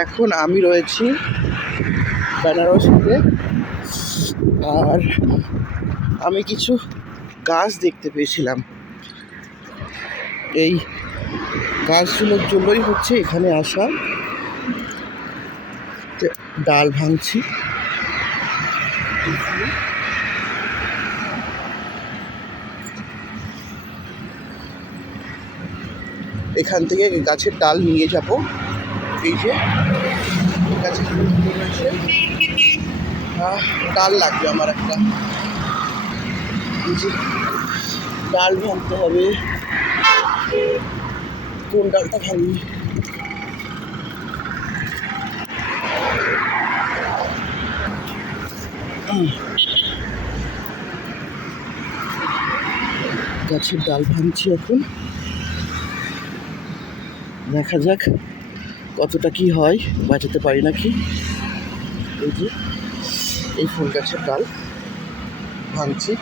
এখন আমি রয়েছি বেনারসিতে, আর আমি কিছু গাছ দেখতে পেয়েছিলাম। এই গাছগুলোর জন্যই হচ্ছে এখানে আসা। ডাল ভাঙছি, এখান থেকে গাছের ডাল নিয়ে যাব। এই যে গাছের রয়েছে, ডাল লাগবে আমার একটা। এই যে ডাল ভাঙতে হবে, কোন ডালটা ভাঙি? গাছের ডাল ভাঙছি এখন, দেখা যাক কতটা কি হয়, বাঁচাতে পারি নাকি। এই যে এই ফুল গাছের ডাল ভাঙছি।